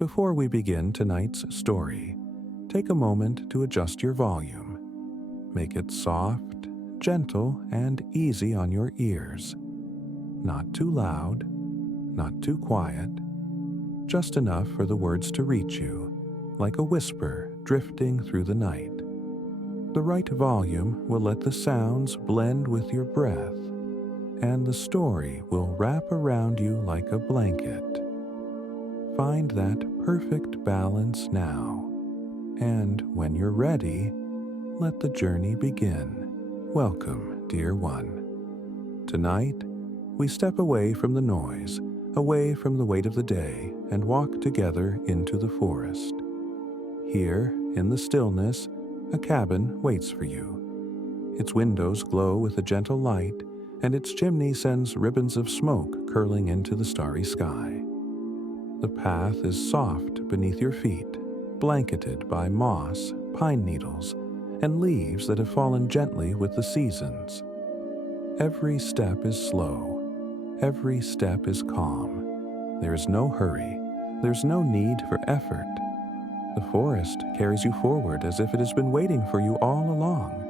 Before we begin tonight's story, take a moment to adjust your volume. Make it soft, gentle, and easy on your ears. Not too loud, not too quiet, just enough for the words to reach you, like a whisper drifting through the night. The right volume will let the sounds blend with your breath, and the story will wrap around you like a blanket. Find that perfect balance now, and when you're ready, let the journey begin. Welcome, dear one. Tonight, we step away from the noise, away from the weight of the day, and walk together into the forest. Here, in the stillness, a cabin waits for you. Its windows glow with a gentle light, and its chimney sends ribbons of smoke curling into the starry sky. The path is soft beneath your feet, blanketed by moss, pine needles, and leaves that have fallen gently with the seasons. Every step is slow. Every step is calm. There is no hurry. There's no need for effort. The forest carries you forward as if it has been waiting for you all along.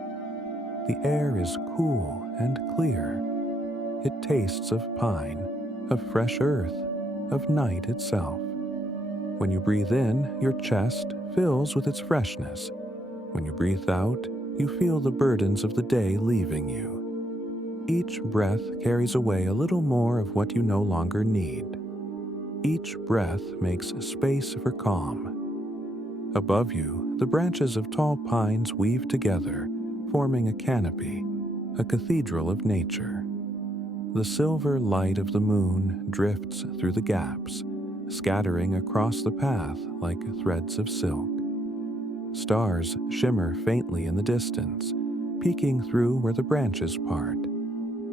The air is cool and clear. It tastes of pine, of fresh earth, of night itself. When you breathe in, your chest fills with its freshness. When you breathe out, you feel the burdens of the day leaving you. Each breath carries away a little more of what you no longer need. Each breath makes space for calm. Above you, the branches of tall pines weave together, forming a canopy, a cathedral of nature. The silver light of the moon drifts through the gaps, scattering across the path like threads of silk. Stars shimmer faintly in the distance, peeking through where the branches part,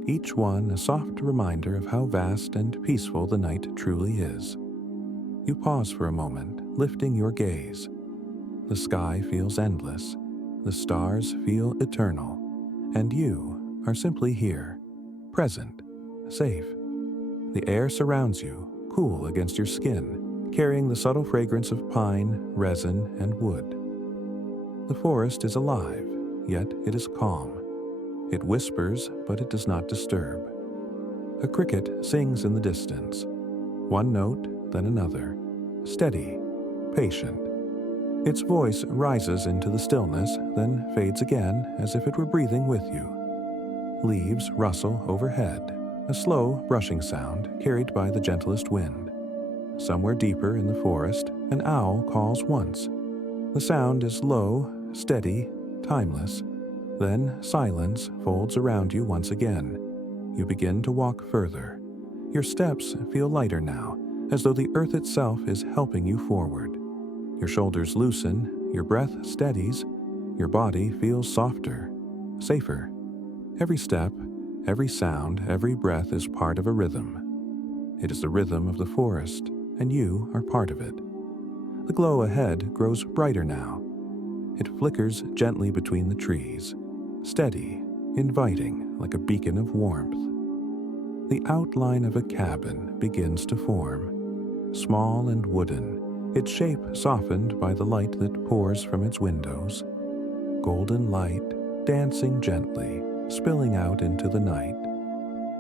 each one a soft reminder of how vast and peaceful the night truly is. You pause for a moment, lifting your gaze. The sky feels endless, the stars feel eternal, and you are simply here, present, safe. The air surrounds you, cool against your skin, carrying the subtle fragrance of pine, resin, and wood. The forest is alive, yet it is calm. It whispers, but it does not disturb. A cricket sings in the distance, one note, then another, steady, patient. Its voice rises into the stillness, then fades again as if it were breathing with you. Leaves rustle overhead, a slow brushing sound carried by the gentlest wind. Somewhere deeper in the forest, an owl calls once. The sound is low, steady, timeless. Then silence folds around you once again. You begin to walk further. Your steps feel lighter now, as though the earth itself is helping you forward. Your shoulders loosen, your breath steadies, your body feels softer, safer. Every step, every sound, every breath is part of a rhythm. It is the rhythm of the forest, and you are part of it. The glow ahead grows brighter now. It flickers gently between the trees, steady, inviting like a beacon of warmth. The outline of a cabin begins to form, small and wooden, its shape softened by the light that pours from its windows. Golden light, dancing gently, spilling out into the night.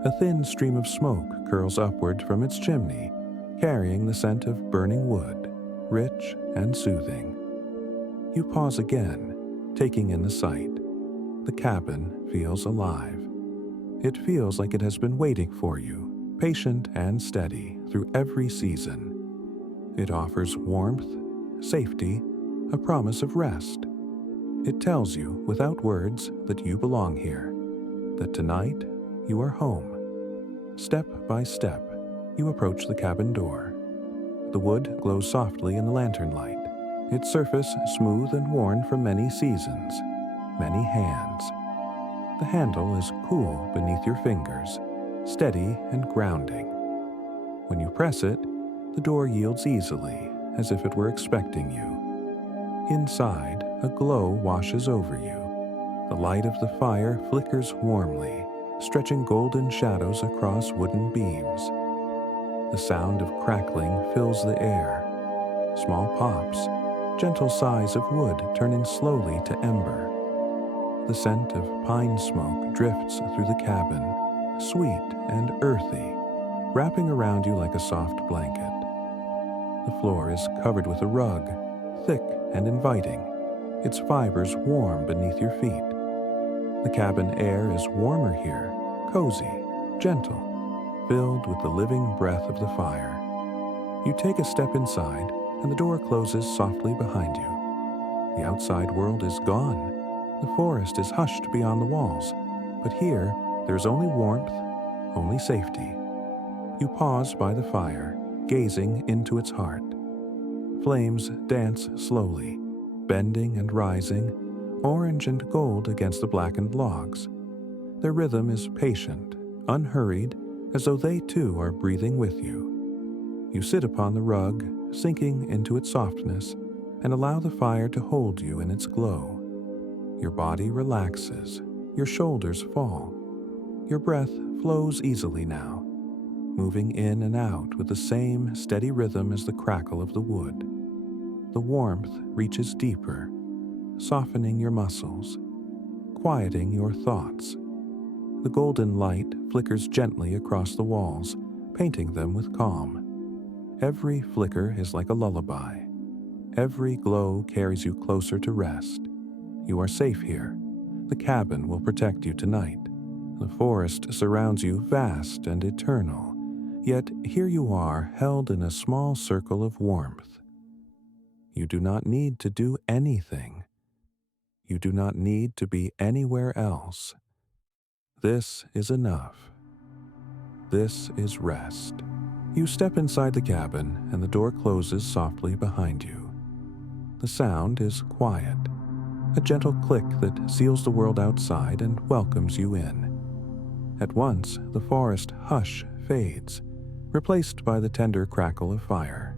A thin stream of smoke curls upward from its chimney, carrying the scent of burning wood, rich and soothing. You pause again, taking in the sight. The cabin feels alive. It feels like it has been waiting for you, patient and steady through every season. It offers warmth, safety, a promise of rest. It tells you, without words, that you belong here, that tonight you are home. Step by step, you approach the cabin door. The wood glows softly in the lantern light, its surface smooth and worn from many seasons, many hands. The handle is cool beneath your fingers, steady and grounding. When you press it, the door yields easily, as if it were expecting you. Inside, a glow washes over you. The light of the fire flickers warmly, stretching golden shadows across wooden beams. The sound of crackling fills the air. small pops, gentle sighs of wood turning slowly to ember. The scent of pine smoke drifts through the cabin, sweet and earthy, wrapping around you like a soft blanket. The floor is covered with a rug, thick and inviting, its fibers warm beneath your feet. The cabin air is warmer here, cozy, gentle, filled with the living breath of the fire. You take a step inside, and the door closes softly behind you. The outside world is gone. The forest is hushed beyond the walls, but here there's only warmth, only safety. You pause by the fire, gazing into its heart. Flames dance slowly, bending and rising, orange and gold against the blackened logs. Their rhythm is patient, unhurried, as though they too are breathing with you. You sit upon the rug, sinking into its softness, and allow the fire to hold you in its glow. Your body relaxes, your shoulders fall. Your breath flows easily now, moving in and out with the same steady rhythm as the crackle of the wood. The warmth reaches deeper, softening your muscles, quieting your thoughts. The golden light flickers gently across the walls, painting them with calm. Every flicker is like a lullaby. Every glow carries you closer to rest. You are safe here. The cabin will protect you tonight. The forest surrounds you, vast and eternal. Yet here you are, held in a small circle of warmth. You do not need to do anything. You do not need to be anywhere else. This is enough. This is rest. You step inside the cabin, and the door closes softly behind you. The sound is quiet, a gentle click that seals the world outside and welcomes you in. At once, the forest hush fades, replaced by the tender crackle of fire.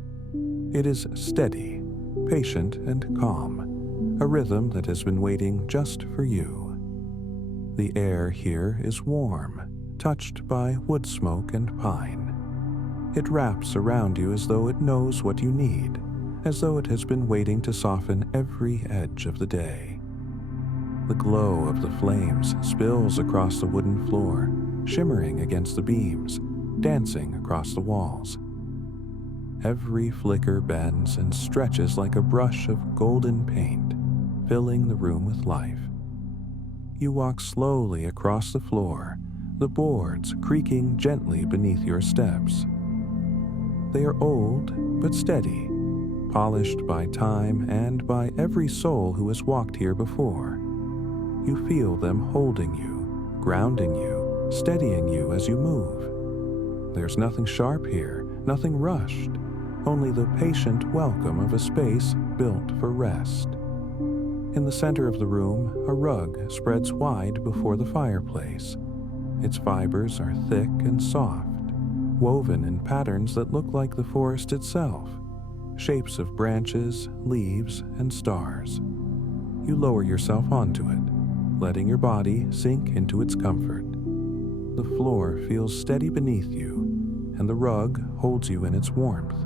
It is steady, patient, and calm, a rhythm that has been waiting just for you. The air here is warm, touched by wood smoke and pine. It wraps around you as though it knows what you need, as though it has been waiting to soften every edge of the day. The glow of the flames spills across the wooden floor, shimmering against the beams, dancing across the walls. Every flicker bends and stretches like a brush of golden paint, filling the room with life. You walk slowly across the floor, the boards creaking gently beneath your steps. They are old but steady, polished by time and by every soul who has walked here before. You feel them holding you, grounding you, steadying you as you move. There's nothing sharp here, nothing rushed, only the patient welcome of a space built for rest. In the center of the room, a rug spreads wide before the fireplace. Its fibers are thick and soft, woven in patterns that look like the forest itself, shapes of branches, leaves, and stars. You lower yourself onto it, letting your body sink into its comfort. The floor feels steady beneath you, and the rug holds you in its warmth.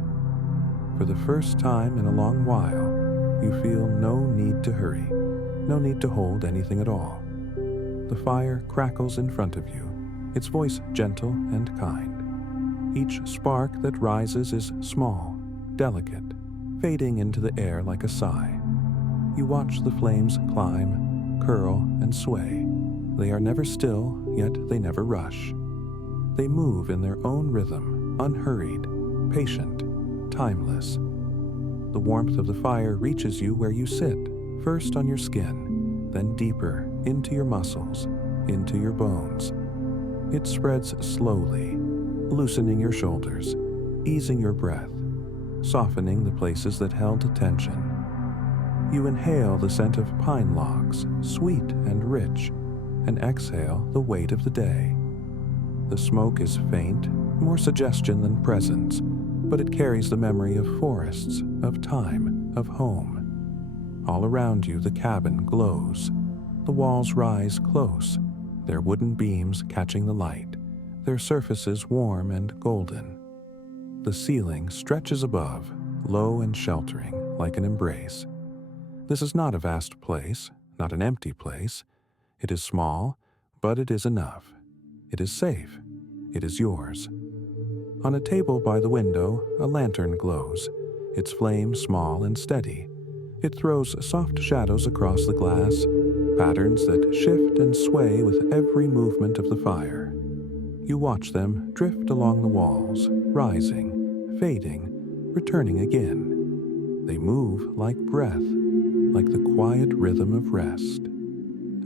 For the first time in a long while, you feel no need to hurry, no need to hold anything at all. The fire crackles in front of you, its voice gentle and kind. Each spark that rises is small, delicate, fading into the air like a sigh. You watch the flames climb, curl, and sway. They are never still, yet they never rush. They move in their own rhythm, unhurried, patient, timeless. The warmth of the fire reaches you where you sit, first on your skin, then deeper into your muscles, into your bones. It spreads slowly, loosening your shoulders, easing your breath, softening the places that held tension. You inhale the scent of pine logs, sweet and rich, and exhale the weight of the day. The smoke is faint, more suggestion than presence, but it carries the memory of forests, of time, of home. All around you the cabin glows. The walls rise close, their wooden beams catching the light, their surfaces warm and golden. The ceiling stretches above, low and sheltering, like an embrace. This is not a vast place, not an empty place. It is small, but it is enough. It is safe. It is yours. On a table by the window, a lantern glows, its flame small and steady. It throws soft shadows across the glass, patterns that shift and sway with every movement of the fire. You watch them drift along the walls, rising, fading, returning again. They move like breath, like the quiet rhythm of rest.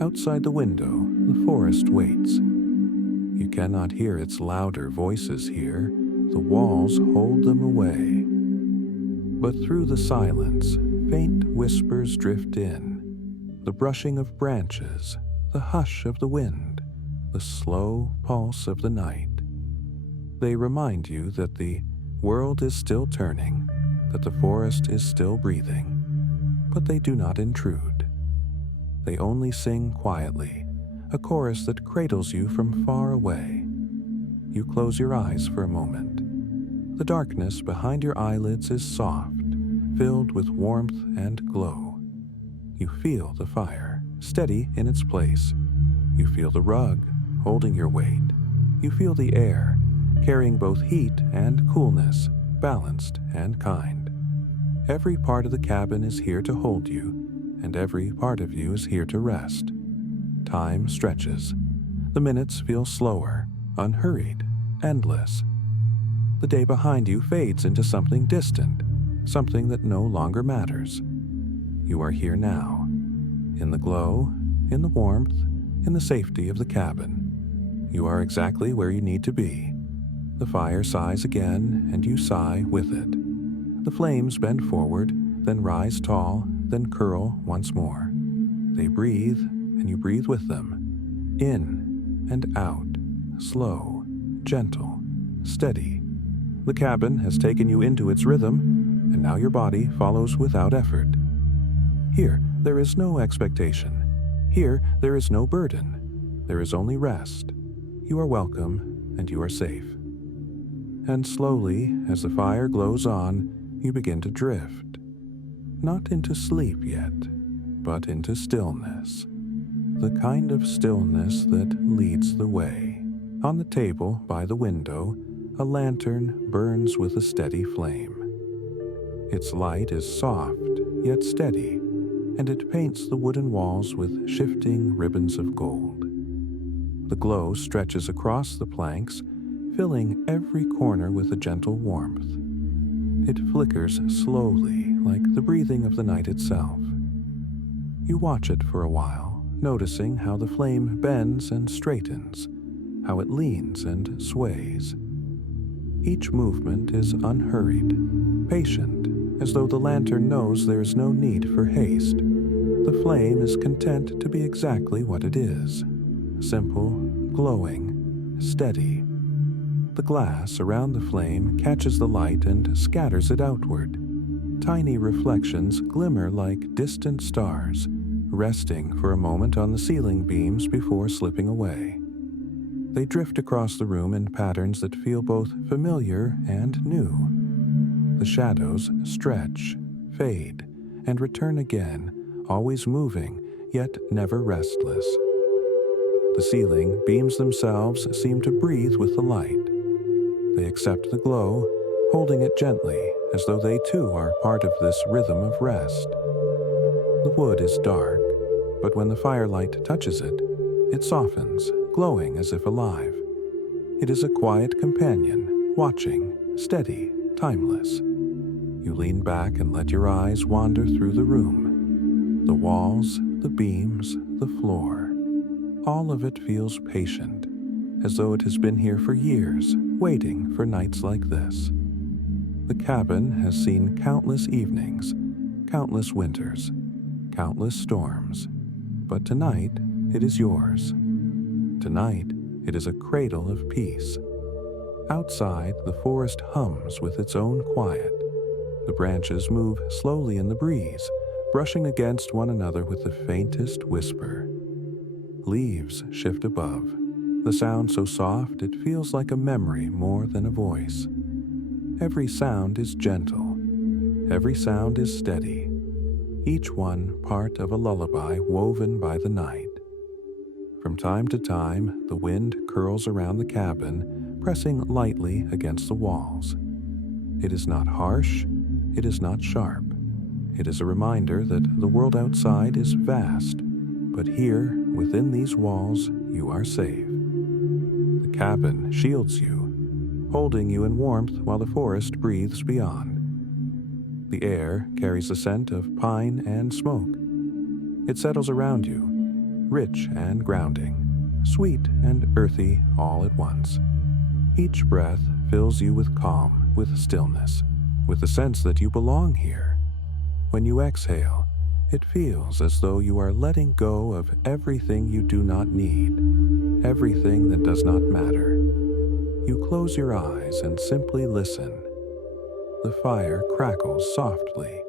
Outside the window, the forest waits. You cannot hear its louder voices here. The walls hold them away. But through the silence, faint whispers drift in. The brushing of branches, the hush of the wind, the slow pulse of the night. They remind you that the world is still turning, that the forest is still breathing, but they do not intrude. They only sing quietly, a chorus that cradles you from far away. You close your eyes for a moment. The darkness behind your eyelids is soft, filled with warmth and glow. You feel the fire, steady in its place. You feel the rug, holding your weight. You feel the air, carrying both heat and coolness, balanced and kind. Every part of the cabin is here to hold you, and every part of you is here to rest. Time stretches. The minutes feel slower, unhurried, endless. The day behind you fades into something distant, something that no longer matters. You are here now, in the glow, in the warmth, in the safety of the cabin. You are exactly where you need to be. The fire sighs again, and you sigh with it. The flames bend forward, then rise tall, then curl once more. They breathe, and you breathe with them. In and out, slow, gentle, steady. The cabin has taken you into its rhythm, and now your body follows without effort. Here, there is no expectation. Here, there is no burden. There is only rest. You are welcome, and you are safe. And slowly, as the fire glows on, you begin to drift. Not into sleep yet, but into stillness. The kind of stillness that leads the way. On the table by the window, a lantern burns with a steady flame. Its light is soft, yet steady, and it paints the wooden walls with shifting ribbons of gold. The glow stretches across the planks, filling every corner with a gentle warmth. It flickers slowly, like the breathing of the night itself. You watch it for a while, noticing how the flame bends and straightens, how it leans and sways. Each movement is unhurried, patient, as though the lantern knows there is no need for haste. The flame is content to be exactly what it is: simple, glowing, steady. The glass around the flame catches the light and scatters it outward. Tiny reflections glimmer like distant stars, resting for a moment on the ceiling beams before slipping away. They drift across the room in patterns that feel both familiar and new. The shadows stretch, fade, and return again, always moving, yet never restless. The ceiling beams themselves seem to breathe with the light. They accept the glow, holding it gently, as though they too are part of this rhythm of rest. The wood is dark, but when the firelight touches it, it softens, glowing as if alive. It is a quiet companion, watching, steady, timeless. You lean back and let your eyes wander through the room. The walls, the beams, the floor. All of it feels patient, as though it has been here for years, waiting for nights like this. The cabin has seen countless evenings, countless winters, countless storms, but tonight it is yours. Tonight it is a cradle of peace. Outside, the forest hums with its own quiet. The branches move slowly in the breeze, brushing against one another with the faintest whisper. Leaves shift above, the sound so soft it feels like a memory more than a voice. Every sound is gentle. Every sound is steady, each one part of a lullaby woven by the night. From time to time, the wind curls around the cabin, pressing lightly against the walls. It is not harsh, it is not sharp. It is a reminder that the world outside is vast, but here, within these walls, you are safe. The cabin shields you, holding you in warmth while the forest breathes beyond. The air carries the scent of pine and smoke. It settles around you, rich and grounding, sweet and earthy all at once. Each breath fills you with calm, with stillness, with the sense that you belong here. When you exhale, it feels as though you are letting go of everything you do not need, everything that does not matter. You close your eyes and simply listen. The fire crackles softly.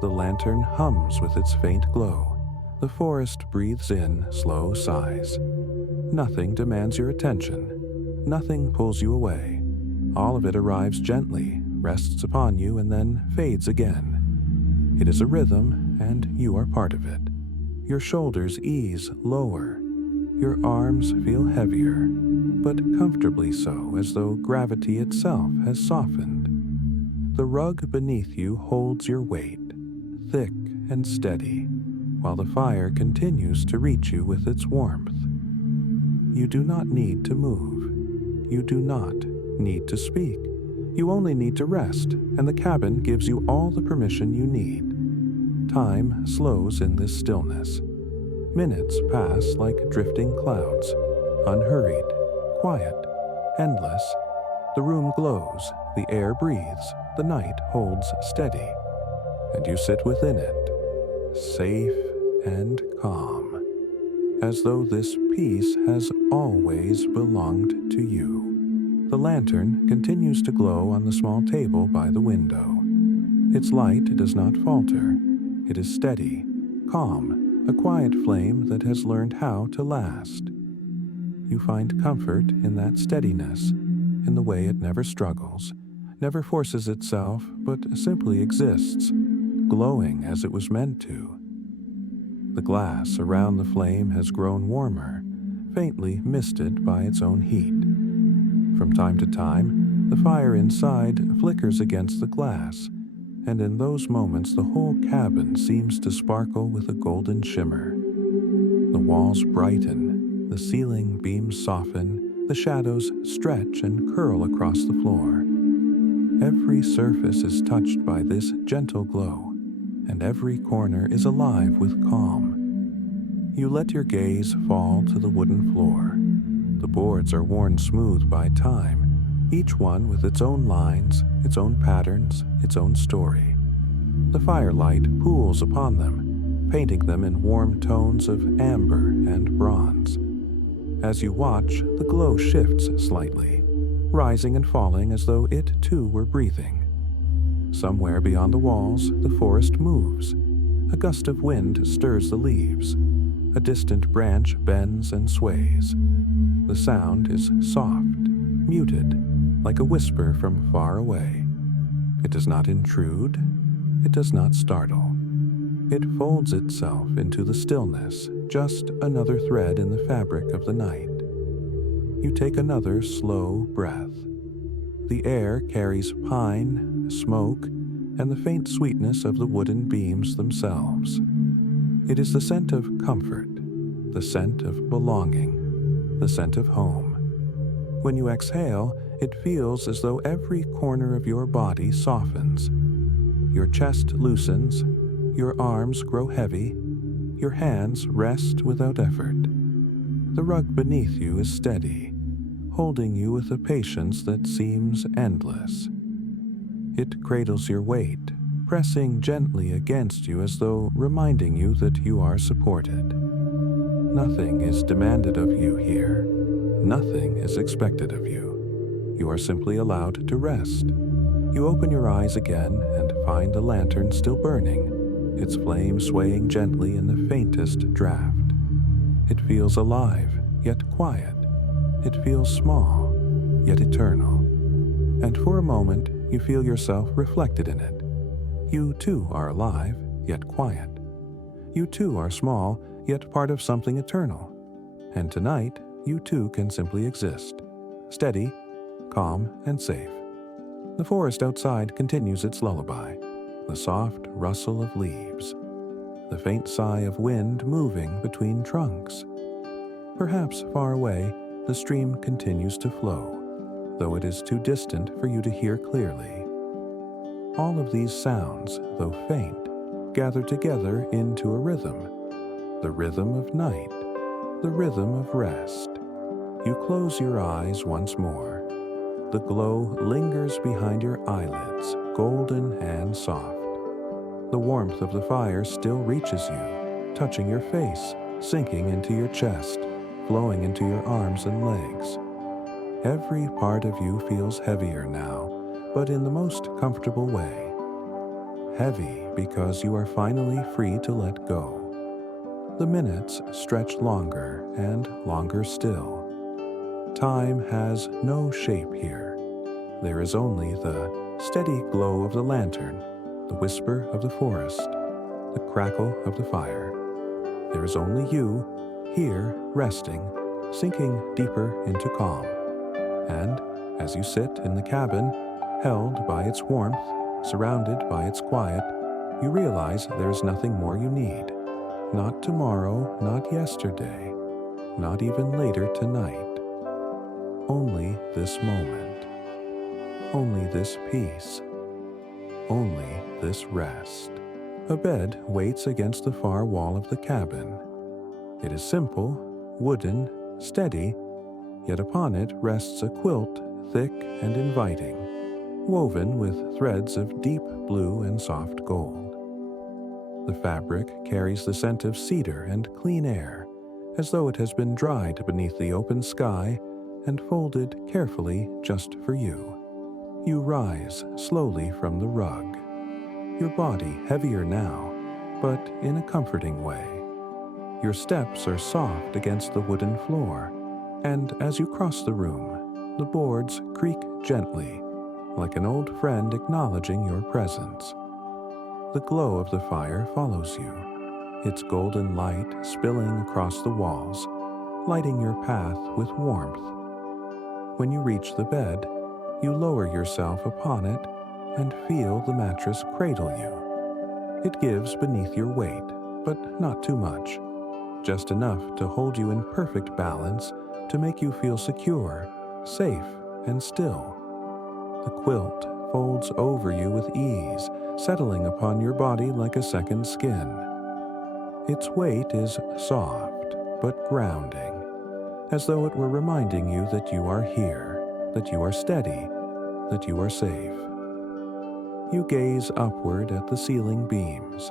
The lantern hums with its faint glow. The forest breathes in slow sighs. Nothing demands your attention. Nothing pulls you away. All of it arrives gently, rests upon you, and then fades again. It is a rhythm, and you are part of it. Your shoulders ease lower. Your arms feel heavier, but comfortably so, as though gravity itself has softened. The rug beneath you holds your weight, thick and steady, while the fire continues to reach you with its warmth. You do not need to move. You do not need to speak. You only need to rest, and the cabin gives you all the permission you need. Time slows in this stillness. Minutes pass like drifting clouds, unhurried, quiet, endless. The room glows, the air breathes, the night holds steady, and you sit within it, safe and calm, as though this peace has always belonged to you. The lantern continues to glow on the small table by the window. Its light does not falter. It is steady, calm, a quiet flame that has learned how to last. You find comfort in that steadiness, in the way it never struggles, never forces itself, but simply exists, glowing as it was meant to. The glass around the flame has grown warmer, faintly misted by its own heat. From time to time, the fire inside flickers against the glass, and in those moments the whole cabin seems to sparkle with a golden shimmer. The walls brighten, the ceiling beams soften, the shadows stretch and curl across the floor. Every surface is touched by this gentle glow, and every corner is alive with calm. You let your gaze fall to the wooden floor. The boards are worn smooth by time, each one with its own lines, its own patterns, its own story. The firelight pools upon them, painting them in warm tones of amber and bronze. As you watch, the glow shifts slightly, rising and falling as though it too were breathing. Somewhere beyond the walls, the forest moves. A gust of wind stirs the leaves. A distant branch bends and sways. The sound is soft, muted, like a whisper from far away. It does not intrude. It does not startle. It folds itself into the stillness, just another thread in the fabric of the night. You take another slow breath. The air carries pine, smoke, and the faint sweetness of the wooden beams themselves. It is the scent of comfort, the scent of belonging, the scent of home. When you exhale, it feels as though every corner of your body softens. Your chest loosens, your arms grow heavy, your hands rest without effort. The rug beneath you is steady, holding you with a patience that seems endless. It cradles your weight, pressing gently against you as though reminding you that you are supported. Nothing is demanded of you here. Nothing is expected of you. You are simply allowed to rest. You open your eyes again and find the lantern still burning, its flame swaying gently in the faintest draft. It feels alive, yet quiet. It feels small, yet eternal. And for a moment, you feel yourself reflected in it. You too are alive, yet quiet. You too are small, yet part of something eternal. And tonight, you too can simply exist, steady, calm, and safe. The forest outside continues its lullaby, the soft rustle of leaves, the faint sigh of wind moving between trunks. Perhaps far away, the stream continues to flow, though it is too distant for you to hear clearly. All of these sounds, though faint, gather together into a rhythm, the rhythm of night, the rhythm of rest. You close your eyes once more. The glow lingers behind your eyelids, golden and soft. The warmth of the fire still reaches you, touching your face, sinking into your chest, flowing into your arms and legs. Every part of you feels heavier now, but in the most comfortable way. Heavy because you are finally free to let go. The minutes stretch longer and longer still. Time has no shape here. There is only the steady glow of the lantern, the whisper of the forest, the crackle of the fire. There is only you, here, resting, sinking deeper into calm. And as you sit in the cabin, held by its warmth, surrounded by its quiet, you realize there is nothing more you need. Not tomorrow, not yesterday, not even later tonight. Only this moment. Only this peace. Only this rest. A bed waits against the far wall of the cabin. It is simple, wooden, steady, yet upon it rests a quilt thick and inviting, woven with threads of deep blue and soft gold. The fabric carries the scent of cedar and clean air, as though it has been dried beneath the open sky and folded carefully just for you. You rise slowly from the rug, your body heavier now, but in a comforting way. Your steps are soft against the wooden floor, and as you cross the room, the boards creak gently, like an old friend acknowledging your presence. The glow of the fire follows you, its golden light spilling across the walls, lighting your path with warmth. When you reach the bed, you lower yourself upon it and feel the mattress cradle you. It gives beneath your weight, but not too much, just enough to hold you in perfect balance to make you feel secure, safe, and still. The quilt folds over you with ease, settling upon your body like a second skin. Its weight is soft, but grounding, as though it were reminding you that you are here, that you are steady, that you are safe. You gaze upward at the ceiling beams,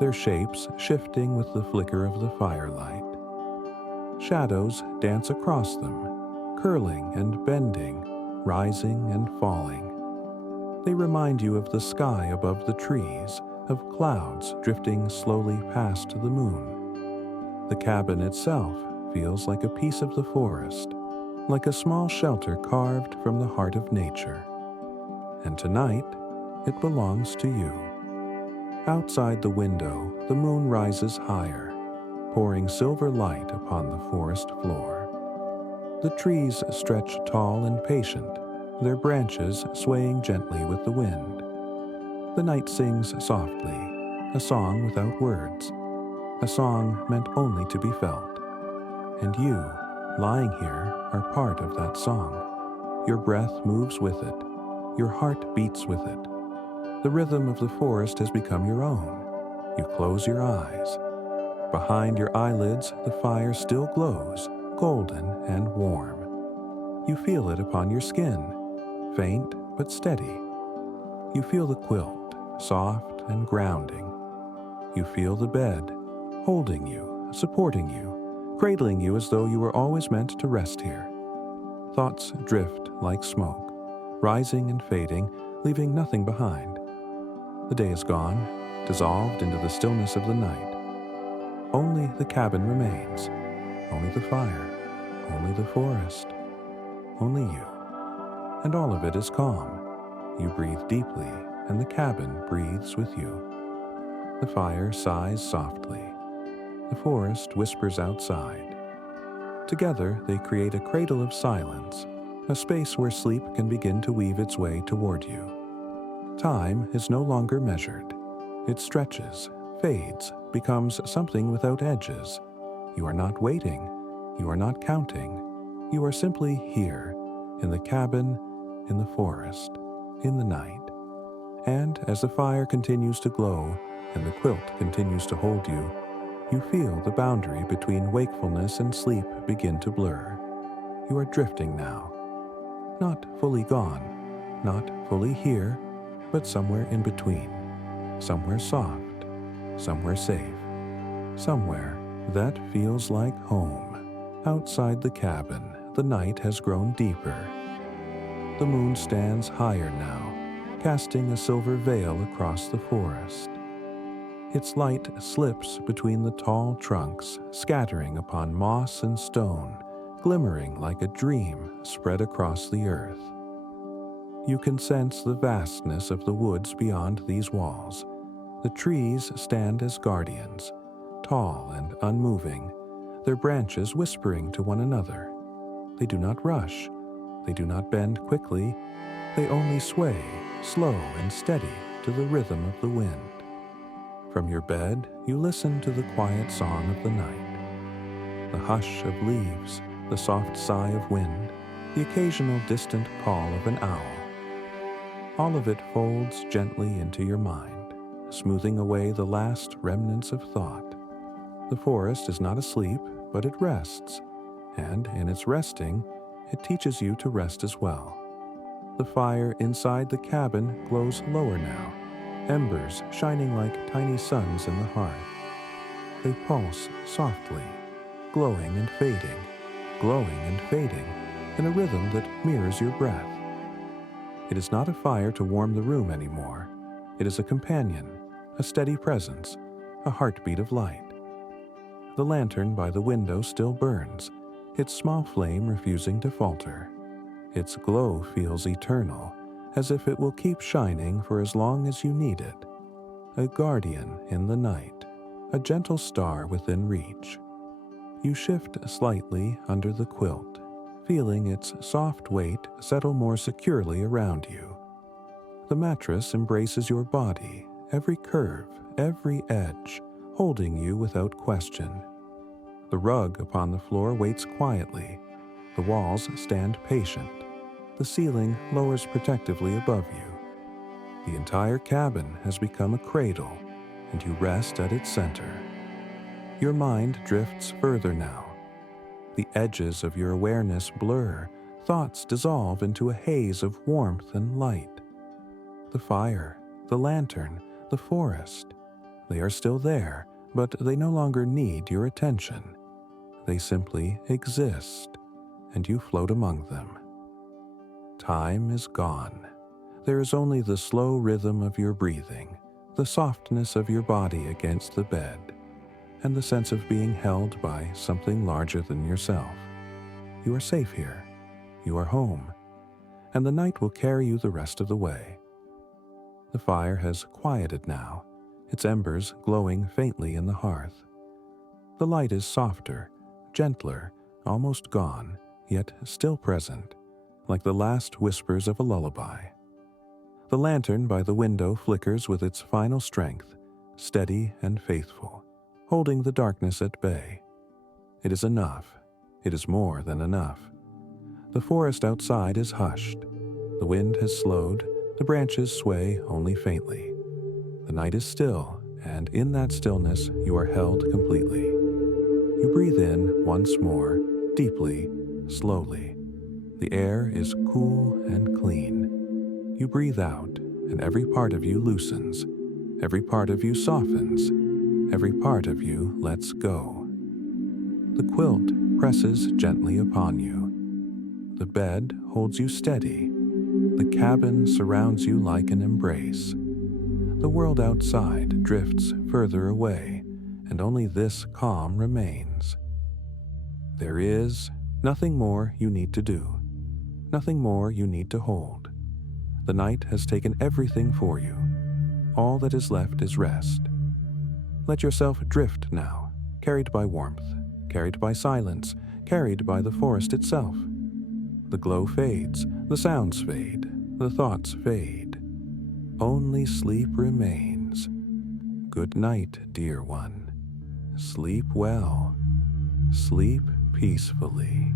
their shapes shifting with the flicker of the firelight. Shadows dance across them, curling and bending, rising and falling. They remind you of the sky above the trees, of clouds drifting slowly past the moon. The cabin itself feels like a piece of the forest, like a small shelter carved from the heart of nature. And tonight, it belongs to you. Outside the window, the moon rises higher, pouring silver light upon the forest floor. The trees stretch tall and patient, their branches swaying gently with the wind. The night sings softly, a song without words, a song meant only to be felt. And you, lying here, are part of that song. Your breath moves with it, your heart beats with it. The rhythm of the forest has become your own. You close your eyes. Behind your eyelids, the fire still glows, golden and warm. You feel it upon your skin, faint but steady. You feel the quilt, soft and grounding. You feel the bed, holding you, supporting you, cradling you as though you were always meant to rest here. Thoughts drift like smoke, rising and fading, leaving nothing behind. The day is gone, dissolved into the stillness of the night. Only the cabin remains, only the fire, only the forest, only you. And all of it is calm. You breathe deeply, and the cabin breathes with you. The fire sighs softly. The forest whispers outside. Together, they create a cradle of silence, a space where sleep can begin to weave its way toward you. Time is no longer measured. It stretches, fades, becomes something without edges. You are not waiting. You are not counting. You are simply here, in the cabin, in the forest, in the night. And as the fire continues to glow and the quilt continues to hold you, you feel the boundary between wakefulness and sleep begin to blur. You are drifting now. Not fully gone, not fully here, but somewhere in between. Somewhere soft, somewhere safe, somewhere that feels like home. Outside the cabin, the night has grown deeper. The moon stands higher now, casting a silver veil across the forest. Its light slips between the tall trunks, scattering upon moss and stone, glimmering like a dream spread across the earth. You can sense the vastness of the woods beyond these walls. The trees stand as guardians, tall and unmoving, their branches whispering to one another. They do not rush. They do not bend quickly. They only sway, slow and steady, to the rhythm of the wind. From your bed, you listen to the quiet song of the night. The hush of leaves, the soft sigh of wind, the occasional distant call of an owl. All of it folds gently into your mind, smoothing away the last remnants of thought. The forest is not asleep, but it rests, and in its resting, it teaches you to rest as well. The fire inside the cabin glows lower now, embers shining like tiny suns in the hearth. They pulse softly, glowing and fading, in a rhythm that mirrors your breath. It is not a fire to warm the room anymore. It is a companion, a steady presence, a heartbeat of light. The lantern by the window still burns, its small flame refusing to falter. Its glow feels eternal, as if it will keep shining for as long as you need it. A guardian in the night, a gentle star within reach. You shift slightly under the quilt, feeling its soft weight settle more securely around you. The mattress embraces your body, every curve, every edge, holding you without question. The rug upon the floor waits quietly. The walls stand patient. The ceiling lowers protectively above you. The entire cabin has become a cradle, and you rest at its center. Your mind drifts further now. The edges of your awareness blur, thoughts dissolve into a haze of warmth and light. The fire, the lantern, the forest, they are still there, but they no longer need your attention. They simply exist, and you float among them. Time is gone. There is only the slow rhythm of your breathing, the softness of your body against the bed, and the sense of being held by something larger than yourself. You are safe here. You are home. And the night will carry you the rest of the way. The fire has quieted now, its embers glowing faintly in the hearth. The light is softer, gentler, almost gone, yet still present, like the last whispers of a lullaby. The lantern by the window flickers with its final strength, steady and faithful, holding the darkness at bay. It is enough. It is more than enough. The forest outside is hushed. The wind has slowed. The branches sway only faintly. The night is still, and in that stillness you are held completely. You breathe in once more, deeply, slowly. The air is cool and clean. You breathe out, and every part of you loosens. Every part of you softens. Every part of you lets go. The quilt presses gently upon you. The bed holds you steady. The cabin surrounds you like an embrace. The world outside drifts further away, and only this calm remains. There is nothing more you need to do. Nothing more you need to hold. The night has taken everything for you. All that is left is rest. Let yourself drift now, carried by warmth, carried by silence, carried by the forest itself. The glow fades, the sounds fade, the thoughts fade. Only sleep remains. Good night, dear one. Sleep well. Sleep peacefully.